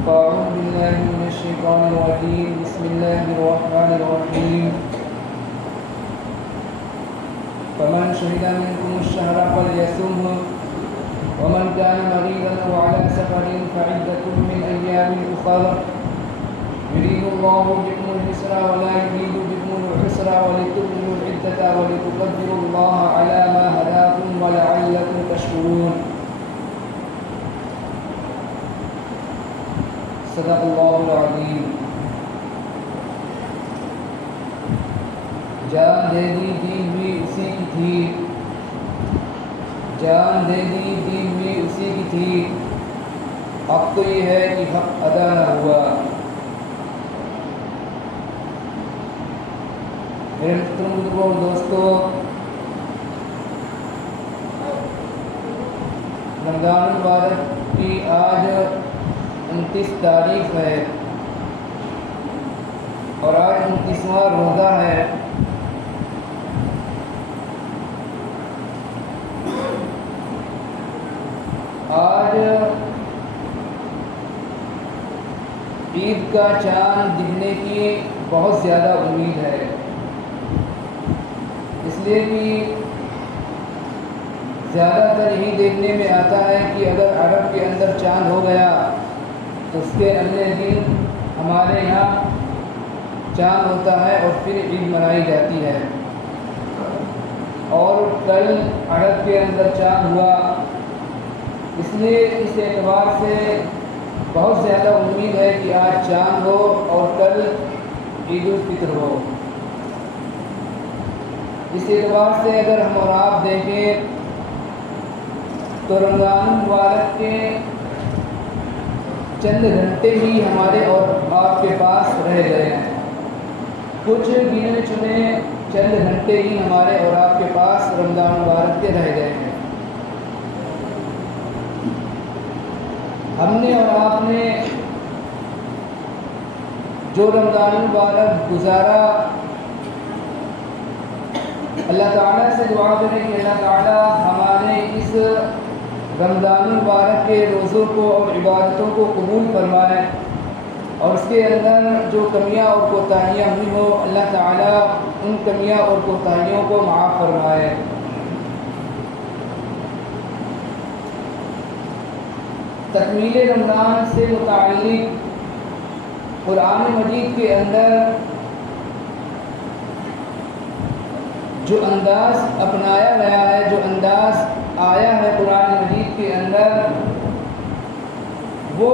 أعوذ بالله من الشيطان الرجيم. بسم الله الرحمن الرحيم. فمن شهد منكم الشهر فليصمه ومن كان مريضا أو على سفر فعدة من أيام أخر يريد الله بكم اليسر ولا يريد بكم العسر ولتكملوا العدة ولتكبروا الله على ما هداكم ولعلكم تشكرون. صدق اللہ العظیم. جان دے دی ہوئی اسی کی تھی، جان دے دی ہوئی اسی کی تھی، اب تو یہ ہے کہ حق ادا نہ ہوا. میرے محترم بزرگوں اور دوستو، رمضان المبارک کی آج 29 تاریخ ہے اور آج 29واں روزہ ہے. آج عید کا چاند دکھنے کی بہت زیادہ امید ہے، اس لیے کہ زیادہ تر یہی دیکھنے میں آتا ہے کہ اگر عرب کے اندر چاند ہو گیا تو اس کے اگلے دن ہمارے یہاں چاند ہوتا ہے اور پھر عید منائی جاتی ہے. اور کل عرب کے اندر چاند ہوا، اس لیے اس اعتبار سے بہت زیادہ امید ہے کہ آج چاند ہو اور کل عید الفطر ہو. اس اعتبار سے اگر ہم اور آپ دیکھیں تو رمضان المبارک کے چند گھنٹے ہی ہمارے اور آپ کے پاس رہ گئے ہیں. کچھ گنے چنے چند گھنٹے ہی ہمارے اور آپ کے پاس رمضان المبارک کے رہ گئے ہیں. ہم نے اور آپ نے جو رمضان المبارک گزارا، اللہ تعالیٰ سے دعا کریں کہ اللہ تعالیٰ ہمارے اس رمضان المبارک کے روزوں کو اور عبادتوں کو قبول فرمائے، اور اس کے اندر جو کمیاں اور کوتاہیاں ہوئی ہو اللہ تعالیٰ ان کمیاں اور کوتاہیوں کو معاف فرمائے. تکمیل رمضان سے متعلق قرآن مجید کے اندر جو انداز اپنایا گیا ہے، جو انداز آیا ہے قرآن مجید کے اندر، وہ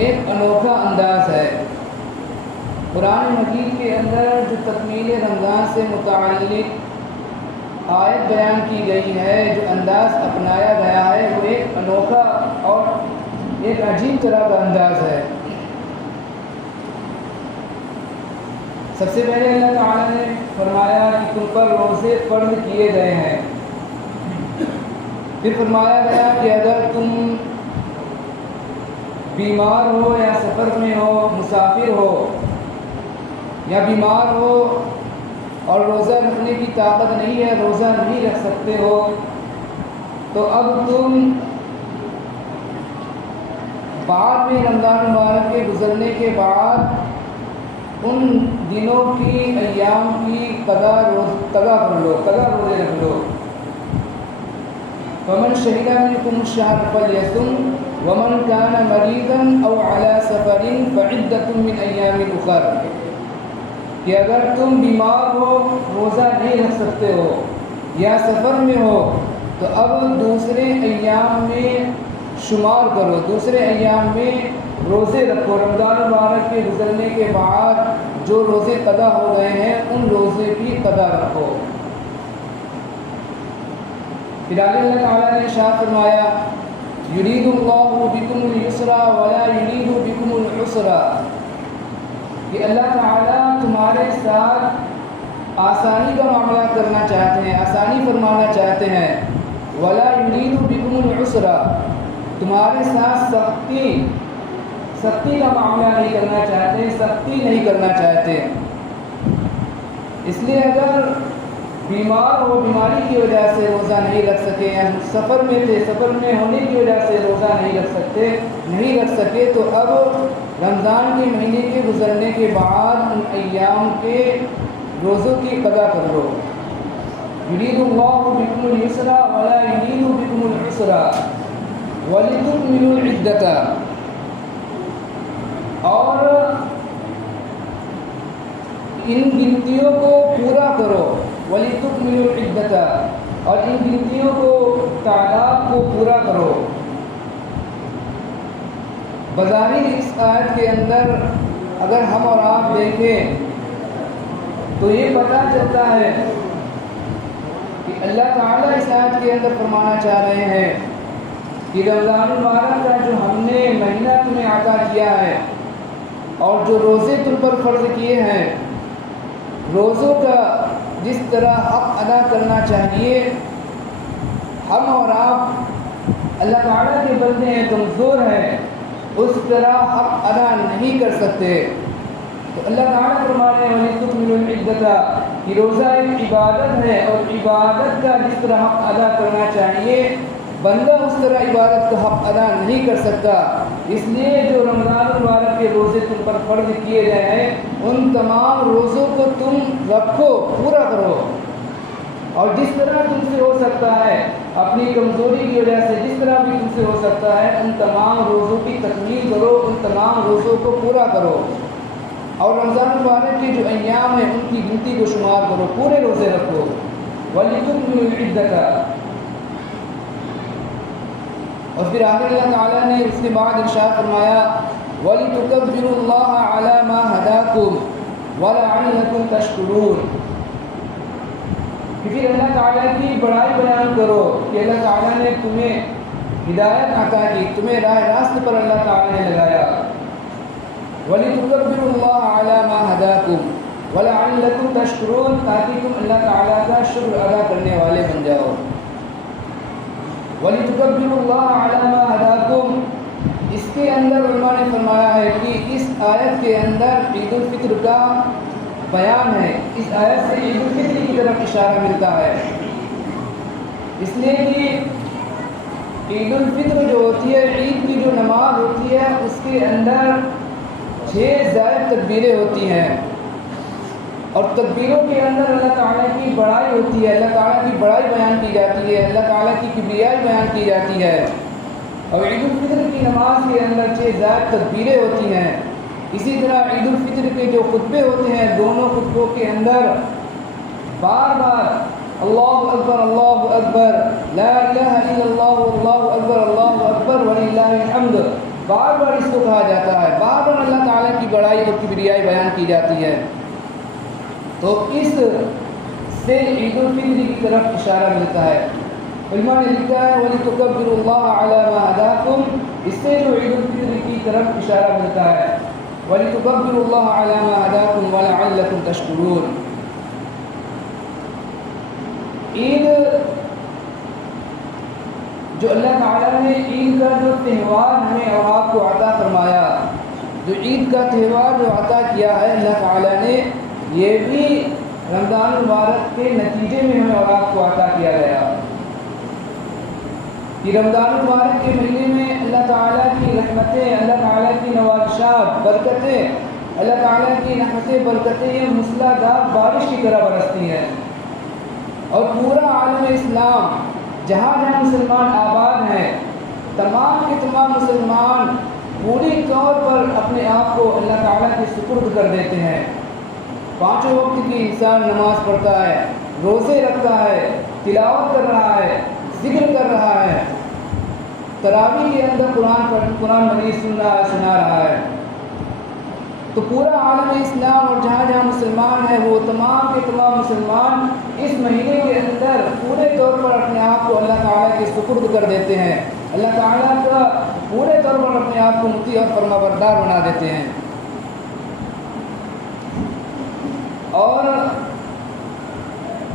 ایک انوکھا انداز ہے. قرآن مجید کے اندر جو تکمیل رمضان سے متعلق آیت بیان کی گئی ہے، جو انداز اپنایا گیا ہے، وہ ایک انوکھا اور ایک عجیب طرح کا انداز ہے. سب سے پہلے اللہ تعالیٰ نے فرمایا کہ تم پر روزے فرض کیے گئے ہیں. پھر فرمایا گیا کہ اگر تم بیمار ہو یا سفر میں ہو، مسافر ہو یا بیمار ہو اور روزہ رکھنے کی طاقت نہیں ہے، روزہ نہیں رکھ سکتے ہو، تو اب تم بعد میں رمضان مبارک کے گزرنے کے بعد ان دنوں کی ایام کی قضا کر لو، قضا روزے رکھ لو. فمن شهد منكم الشهر فليصم ومن كان مريضا او على سفر فعدة من ايام اخر. کہ اگر تم بیمار ہو، روزہ نہیں رکھ سکتے ہو یا سفر میں ہو، تو اب دوسرے ایام میں شمار کرو، دوسرے ایام میں روزے رکھو. رمضان مبارک کے گزرنے کے بعد جو روزے قضا ہو گئے ہیں ان روزے کی قضا رکھو. پھر آگے اللہ تعالیٰ نے ارشاد فرمایا یرید اللہ بکم اليسر ولا یرید بکم العسر، کہ اللہ تعالیٰ تمہارے ساتھ آسانی کا معاملہ کرنا چاہتے ہیں، آسانی فرمانا چاہتے ہیں. ولا یرید بکم العسر، تمہارے ساتھ سختی کا معاملہ نہیں کرنا چاہتے، سختی نہیں کرنا چاہتے. اس لیے اگر بیمار ہو بیماری کی وجہ سے روزہ نہیں رکھ سکے، یا سفر میں تھے سفر میں ہونے کی وجہ سے روزہ نہیں رکھ سکے، تو اب رمضان کے مہینے کے گزرنے کے بعد ان ایام کے روزوں کی قضا کر لو۔ یرید اللہ بکم اليسر ولا یرید بکم العسر ولتکملوا العدۃ، اور ان گنتیوں کو پورا کرو، وَلِتُكْمِلُوا الْعِدَّةَ، اور ان گنتیوں کو تعداد کو پورا کرو۔ بظاہر اس آیت کے اندر اگر ہم اور آپ دیکھیں تو یہ پتہ چلتا ہے کہ اللہ تعالیٰ اس آیت کے اندر فرمانا چاہ رہے ہیں کہ رمضان المبارک کا جو ہم نے مہینہ تمہیں عطا کیا ہے اور جو روزے تم پر فرض کیے ہیں، روزوں کا جس طرح حق ادا کرنا چاہیے، ہم اور آپ اللہ تعالیٰ کے بندے ہیں، کمزور ہیں، اس طرح حق ادا نہیں کر سکتے۔ تو اللہ تعالیٰ فرمانے والی وَلِتُكْمِلُوا الْعِدَّةَ کہ روزہ ایک عبادت ہے، اور عبادت کا جس طرح حق ادا کرنا چاہیے بندہ اس طرح عبادت کا حق ادا نہیں کر سکتا۔ اس لیے جو رمضان المبارک کے روزے تم پر فرض کیے گئے ہیں ان تمام روزوں کو تم رکھو، پورا کرو، اور جس طرح تم سے ہو سکتا ہے اپنی کمزوری کی وجہ سے جس طرح بھی تم سے ہو سکتا ہے ان تمام روزوں کی تکمیل کرو، ان تمام روزوں کو پورا کرو، اور رمضان المبارک کے جو ایام ہیں ان کی گنتی کو شمار کرو، پورے روزے رکھو۔ وَلِتُكْمِلُوا الْعِدَّةَ، اور پھر آخر اللہ تعالیٰ نے اس کے بعد ارشاد فرمایا وَلِتُكَبِّرُوا اللَّهَ عَلَى مَا هَدَاكُمْ وَلَعَلَّكُمْ تَشْكُرُونَ، پھر اللہ تعالیٰ کی بڑائی بیان کرو کہ اللہ تعالیٰ نے تمہیں ہدایت عطا کی، تمہیں راہ راست پر اللہ تعالیٰ نے لگایا۔ وَلِتُكَبِّرُوا اللَّهَ عَلَى مَا هَدَاكُمْ وَلَعَلَّكُمْ تَشْكُرُونَ، تاکہ تم اللہ تعالیٰ کا شکر ادا کرنے والے بن جاؤ۔ وَلِتُكَبِّرُوا اللَّهَ عَلَى مَا هَدَاكُمْ، اس کے اندر علماء نے فرمایا ہے کہ اس آیت کے اندر عید الفطر کا بیان ہے، اس آیت سے عید الفطر کی طرف اشارہ ملتا ہے، اس لیے کہ عید الفطر جو ہوتی ہے، عید کی جو نماز ہوتی ہے، اس کے اندر 6 زائد تکبیریں ہوتی ہیں، اور تکبیروں کے اندر اللہ تعالیٰ کی بڑائی ہوتی ہے، اللہ تعالیٰ کی بڑائی بیان کی جاتی ہے، اللہ تعالیٰ کی کبریائی بیان کی جاتی ہے۔ اور عید الفطر کی نماز کے اندر 6 زائد تکبیریں ہوتی ہیں۔ اسی طرح عید الفطر کے جو خطبے ہوتے ہیں، دونوں خطبوں کے اندر بار بار اللہ اکبر اللہ اکبر، لا الہ الا اللہ، اللہ اکبر اللہ اکبر وللہ الحمد، بار بار اس کو کہا جاتا ہے، بار بار اللہ تعالیٰ کی بڑائی اور کبریائی بیان کی جاتی ہے۔ تو اس سے عید الفطر کی طرف اشارہ ملتا ہے۔ علماء نے لکھا ہے وَلِتُكَبِّرُوا اللَّهَ عَلَى مَا هَدَاكُمْ، اس سے جو عید الفطر کی طرف اشارہ ملتا ہے، وَلِتُكَبِّرُوا اللَّهَ عَلَى مَا هَدَاكُمْ وَلَعَلَّكُمْ تَشْكُرُونَ۔ عید جو اللہ تعالیٰ نے عید کا جو تہوار ہمیں اور آپ کو عطا فرمایا، جو عید کا تہوار جو عطا کیا ہے اللہ تعالیٰ نے، یہ بھی رمضان المبارک کے نتیجے میں ہمیں اور آپ کو عطا کیا گیا کہ رمضان المبارک کے مہینے میں اللہ تعالیٰ کی رحمتیں، اللہ تعالیٰ کی نوازشات، برکتیں، اللہ تعالیٰ کی رحمتیں برکتیں موسلا دھار بارش کی طرح برستی ہیں، اور پورا عالم اسلام جہاں جہاں مسلمان آباد ہیں، تمام کے تمام مسلمان پوری طور پر اپنے آپ کو اللہ تعالیٰ کے سپرد کر دیتے ہیں۔ 5 وقت کی انسان نماز پڑھتا ہے، روزے رکھتا ہے، تلاوت کر رہا ہے، ذکر کر رہا ہے، تراویح کے اندر قرآن مجید سنا رہا ہے۔ تو پورا عالم اسلام اور جہاں جہاں مسلمان ہیں وہ تمام کے تمام مسلمان اس مہینے کے اندر پورے طور پر اپنے آپ کو اللہ تعالیٰ کے سپرد کر دیتے ہیں، اللہ تعالیٰ کا پورے طور پر اپنے آپ کو مطیع اور فرمانبردار بنا دیتے ہیں، اور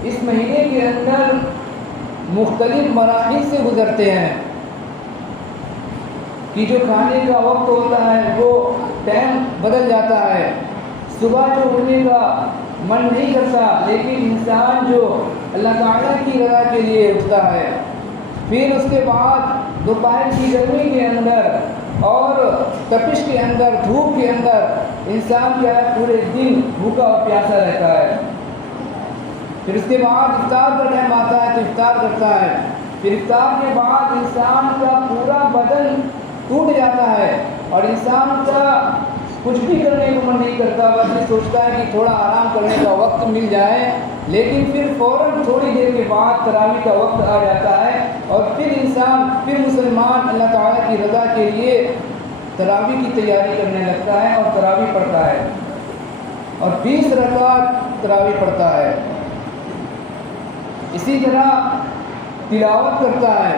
اس مہینے کے اندر مختلف مراحل سے گزرتے ہیں کہ جو کھانے کا وقت ہوتا ہے وہ ٹائم بدل جاتا ہے، صبح جو اٹھنے کا من نہیں کرتا، لیکن انسان جو اللہ تعالیٰ کی رضا کے لیے اٹھتا ہے. پھر اس کے بعد دوپہر کی گرمی کے اندر اور تپش کے اندر، دھوپ کے اندر انسان کیا ہے پورے دن بھوکا اور پیاسا رہتا ہے. پھر اس کے بعد افطار کا ٹائم آتا ہے تو افطار کرتا ہے. پھر افطار کے بعد انسان کا پورا بدن ٹوٹ جاتا ہے اور انسان کا کچھ بھی کرنے کو من نہیں کرتا، بس یہ سوچتا ہے کہ تھوڑا آرام کرنے کا وقت مل جائے. لیکن پھر فوراً تھوڑی دیر کے بعد تراویح کا وقت آ جاتا ہے اور پھر مسلمان اللہ تعالیٰ کی رضا کے لیے تراویح کی تیاری کرنے لگتا ہے اور تراویح پڑھتا ہے اور 20 رکعت تراویح پڑھتا ہے. اسی طرح تلاوت کرتا ہے.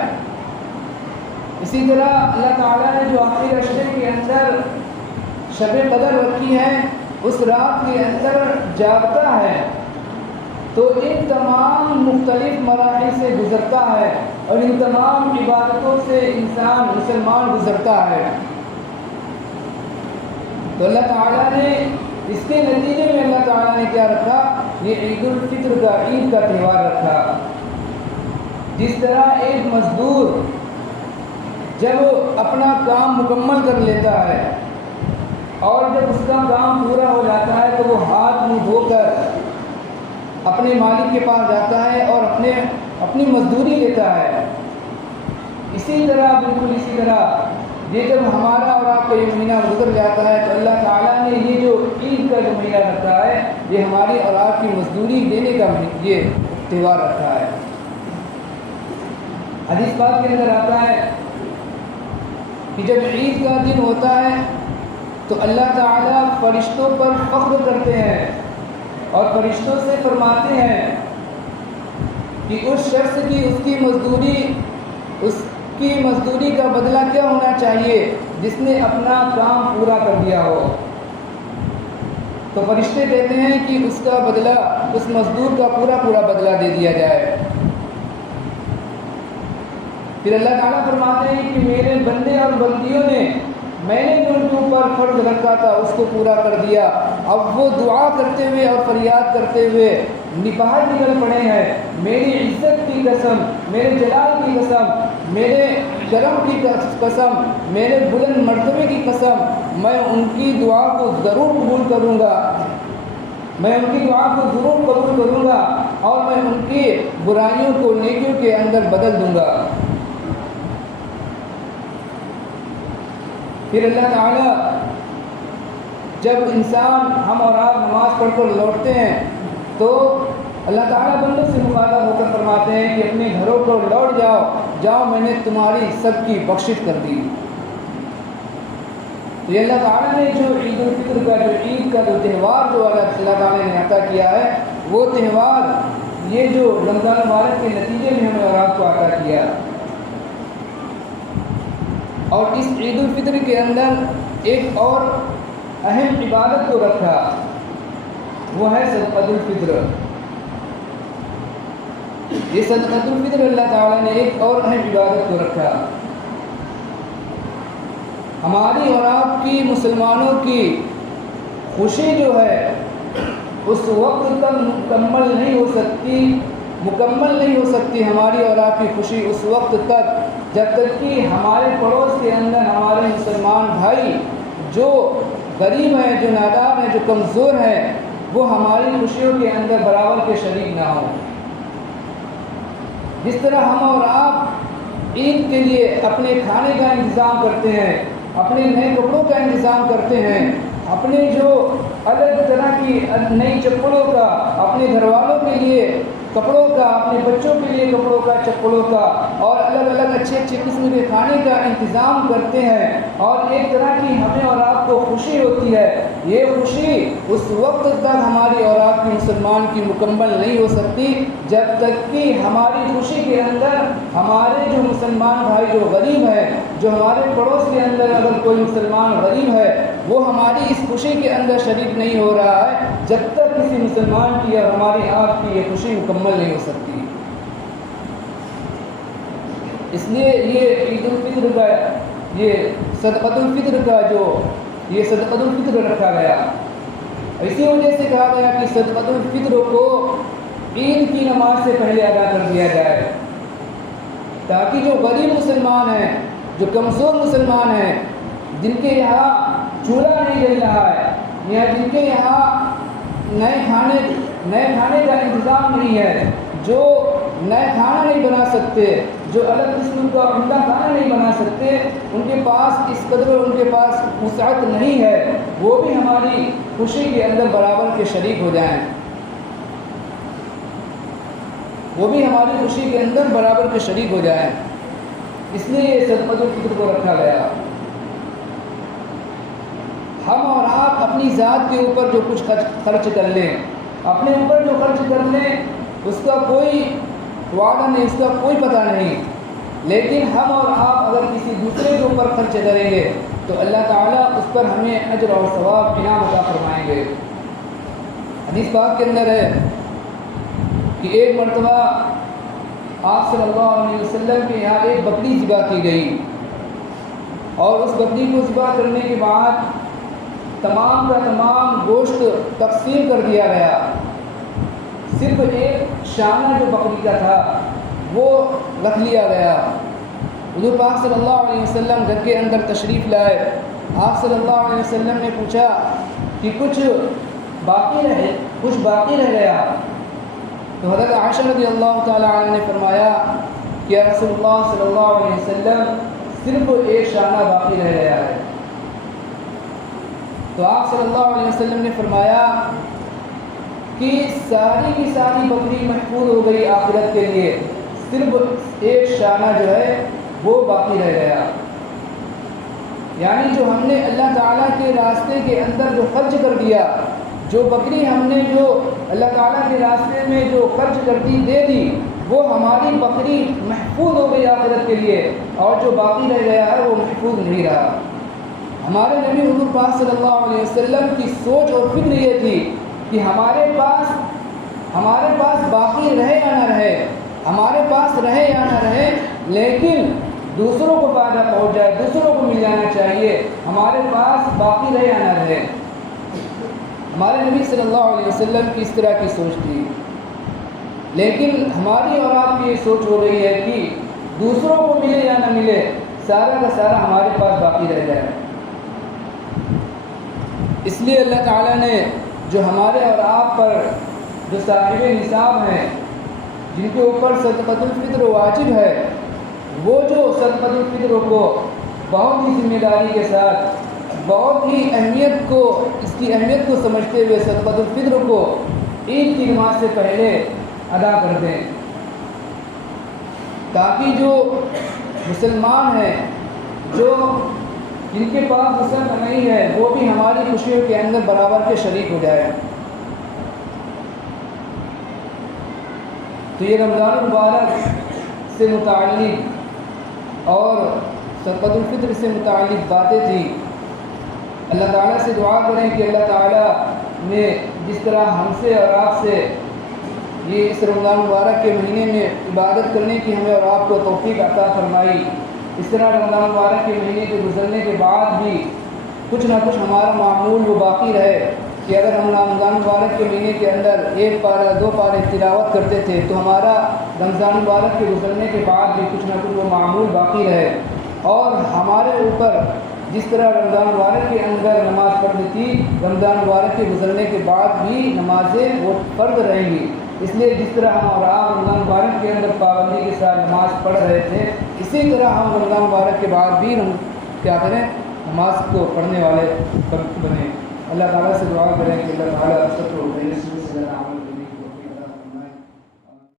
اسی طرح اللہ تعالیٰ نے جو آخری اشرے کے اندر شب قدر رکھی ہے اس رات کے اندر جاگتا ہے تو ان تمام مختلف مراحل سے گزرتا ہے اور ان تمام عبادتوں سے انسان مسلمان گزرتا ہے. تو اللہ تعالیٰ نے اس کے نتیجے میں اللہ تعالیٰ نے کیا رکھا؟ یہ عید الفطر کا، عید کا تہوار رکھا. جس طرح ایک مزدور جب اپنا کام مکمل کر لیتا ہے اور جب اس کا کام پورا ہو جاتا ہے تو وہ ہاتھ منہ دھو کر اپنے مالک کے پاس جاتا ہے اور اپنی مزدوری لیتا ہے، اسی طرح بالکل اسی طرح یہ جب ہمارا اور آپ کا یہ مہینہ گزر جاتا ہے تو اللہ تعالیٰ نے یہ جو عید کا جو مہینہ رکھا ہے یہ ہماری اور آپ کی مزدوری دینے کا یہ تہوار رکھا ہے. حدیث پاک کے اندر آتا ہے کہ جب عید کا دن ہوتا ہے تو اللہ تعالیٰ فرشتوں پر فخر کرتے ہیں اور فرشتوں سے فرماتے ہیں کہ اس شخص کی اس کی مزدوری کا بدلہ کیا ہونا چاہیے جس نے اپنا کام پورا کر دیا ہو. تو فرشتے کہتے ہیں کہ اس کا بدلہ، اس مزدور کا پورا بدلہ دے دیا جائے. پھر اللہ تعالیٰ فرماتے ہیں کہ میرے بندے اور بندیوں نے، میں نے جو ان کے اوپر فرض رکھا تھا اس کو پورا کر دیا. اب وہ دعا کرتے ہوئے اور فریاد کرتے ہوئے باہر نکل پڑے ہیں. میری عزت کی قسم، میرے جلال کی قسم، میرے کرم کی قسم، میرے بلند مرتبے کی قسم، میں ان کی دعا کو ضرور قبول کروں گا، میں ان کی دعا کو ضرور قبول کروں گا اور میں ان کی برائیوں کو نیکیوں کے اندر بدل دوں گا. پھر اللہ تعالیٰ جب انسان، ہم اور آپ نماز پڑھ کر لوٹتے ہیں تو اللہ تعالیٰ بندوں سے مخاطب ہو کر فرماتے ہیں کہ اپنے گھروں کو لوٹ جاؤ، میں نے تمہاری سب کی بخشش کر دی. تو یہ اللہ تعالیٰ نے جو عید الفطر کا، جو عید کا جو تہوار جو اللہ تعالیٰ نے عطا کیا ہے، وہ تہوار یہ جو رمضان مبارک کے نتیجے میں ہمیں اور آپ کو عطا کیا. اور اس عید الفطر کے اندر ایک اور اہم عبادت کو رکھا، وہ ہے صدقۃ الفطر. یہ صدقۃ الفطر اللہ تعالیٰ نے ایک اور اہم عبادت کو رکھا. ہماری اور آپ کی مسلمانوں کی خوشی جو ہے اس وقت تک مکمل نہیں ہو سکتی ہماری اور آپ کی خوشی اس وقت تک جب تک کہ ہمارے پڑوس کے اندر ہمارے مسلمان بھائی جو غریب ہیں، جو نادار ہیں، جو کمزور ہیں، وہ ہماری خوشیوں کے اندر برابر کے شریک نہ ہوں. جس طرح ہم اور آپ عید کے لیے اپنے کھانے کا انتظام کرتے ہیں، اپنے نئے کپڑوں کا انتظام کرتے ہیں، اپنے جو الگ طرح کی نئی چپلوں کا، اپنے گھر والوں کے لیے کپڑوں کا، اپنے بچوں کے لیے کپڑوں کا، چپلوں کا اور الگ الگ اچھے قسم کے کھانے کا انتظام کرتے ہیں، اور ایک طرح کی ہمیں اور آپ کو خوشی ہوتی ہے. یہ خوشی اس وقت تک ہماری اور آپ کی مسلمان کی مکمل نہیں ہو سکتی جب تک کہ ہماری خوشی کے اندر ہمارے جو مسلمان بھائی جو غریب ہیں، جو ہمارے پڑوس کے اندر اگر کوئی مسلمان غریب ہے، وہ ہماری اس خوشی کے اندر شریک نہیں ہو رہا ہے، جب تک کسی مسلمان کی اور ہماری آپ کی یہ خوشی مکمل نہیں ہو سکتی. اس لیے یہ عید الفطر کا، یہ صدقۃ الفطر کا یہ صدقۃ الفطر رکھا گیا. اسی وجہ سے کہا گیا کہ صدقۃ الفطر کو عید کی نماز سے پہلے ادا کر دیا جائے، تاکہ جو غریب مسلمان ہیں، جو کمزور مسلمان ہیں، جن کے یہاں چولہا نہیں جل رہا ہے یا جن کے یہاں نئے کھانے کا انتظام نہیں ہے، جو نئے کھانا نہیں بنا سکتے، جو الگ قسم کا عمدہ کھانا نہیں بنا سکتے، ان کے پاس اس قدر ان کے پاس وسعت نہیں ہے، وہ بھی ہماری خوشی کے اندر برابر کے شریک ہو جائیں، وہ بھی ہماری خوشی کے اندر برابر کے شریک ہو جائیں۔ اس لیے یہ صدقۃ الفطر کو رکھا گیا۔ ہم اور آپ اپنی ذات کے اوپر جو کچھ خرچ کر لیں، اپنے اوپر جو خرچ کر لیں، اس کا کوئی وعدہ نہیں، اس کا کوئی پتہ نہیں، لیکن ہم اور آپ اگر کسی دوسرے کے اوپر خرچ کریں گے تو اللہ تعالیٰ اس پر ہمیں اجر اور ثواب انعام عطا فرمائیں گے۔ حدیث پاک کے اندر ہے کہ ایک مرتبہ آپ صلی اللہ علیہ وسلم کے یہاں ایک بکری ذبح کی گئی، اور اس بکری کو ذبح کرنے کے بعد تمام کا تمام گوشت تقسیم کر دیا گیا، صرف ایک شانہ جو بکری کا تھا وہ رکھ لیا گیا۔ حضور پاک صلی اللہ علیہ وسلم گھر کے اندر تشریف لائے، آپ صلی اللہ علیہ وسلم نے پوچھا کہ کچھ باقی رہ گیا، تو حضرت عائشہ رضی اللہ تعالی عنہ نے فرمایا کہ یا رسول اللہ صلی اللہ علیہ وسلم صرف ایک شانہ باقی رہ گیا ہے۔ تو آپ صلی اللہ علیہ وسلم نے فرمایا کہ ساری کی ساری بکری محفوظ ہو گئی آخرت کے لیے، صرف ایک شانہ جو ہے وہ باقی رہ گیا۔ یعنی جو ہم نے اللہ تعالیٰ کے راستے کے اندر جو خرچ کر دیا، جو بکری ہم نے جو اللہ تعالیٰ کے راستے میں جو خرچ کر دی دے دی، وہ ہماری بکری محفوظ ہو گئی آخرت کے لیے، اور جو باقی رہ گیا ہے وہ محفوظ نہیں رہا۔ ہمارے نبی حضور پاک صلی اللہ علیہ وسلم کی سوچ اور فکر یہ تھی کہ ہمارے پاس باقی رہے یا نہ رہے، ہمارے پاس رہے یا نہ رہے، لیکن دوسروں کو فائدہ پہنچ جائے، دوسروں کو مل جانا چاہیے، ہمارے پاس باقی رہے یا نہ رہے۔ ہمارے نبی صلی اللہ علیہ وسلم کی اس طرح کی سوچ تھی، لیکن ہماری اور آپ کی یہ سوچ ہو رہی ہے کہ دوسروں کو ملے یا نہ ملے، سارا کا سارا ہمارے پاس باقی رہ جائے۔ اس لیے اللہ تعالیٰ نے جو ہمارے اور آپ پر جو صاحب نصاب ہیں، جن کے اوپر صدقۃ الفطر واجب ہے، وہ جو صدقۃ الفطر کو بہت ہی ذمہ داری کے ساتھ، بہت ہی اس کی اہمیت کو سمجھتے ہوئے صدقۃ الفطر کو عید کی نماز سے پہلے ادا کر دیں، تاکہ جو مسلمان ہیں، جن کے پاس وسعت نہیں ہے، وہ بھی ہماری خوشیوں کے اندر برابر کے شریک ہو جائے۔ تو یہ رمضان المبارک سے متعلق اور صدقۃ الفطر سے متعلق باتیں تھیں۔ اللہ تعالیٰ سے دعا کریں کہ اللہ تعالیٰ نے جس طرح ہم سے اور آپ سے یہ اس رمضان مبارک کے مہینے میں عبادت کرنے کی ہمیں اور آپ کو توفیق عطا فرمائی، اس طرح رمضان مبارک کے مہینے کے گزرنے کے بعد بھی کچھ نہ کچھ ہمارا معمول وہ باقی رہے کہ اگر ہم رمضان مبارک کے مہینے کے اندر 1 پارہ 2 پارے تلاوت کرتے تھے تو ہمارا رمضان مبارک کے گزرنے کے بعد بھی کچھ نہ کچھ وہ معمول باقی رہے، اور ہمارے اوپر جس طرح رمضان مبارک کے اندر نماز فرض تھی، رمضان مبارک کے گزرنے کے بعد بھی نمازیں وہ فرض رہیں گی۔ اس لیے جس طرح ہم اور آپ رمضان مبارک کے اندر پابندی کے ساتھ نماز پڑھ رہے تھے، اسی طرح ہم رمضان مبارک کے بعد بھی ہم کیا کریں، نماز کو پڑھنے والے بنیں۔ اللہ تعالیٰ سے دعا کریں کہ اللہ تعالیٰ سب کو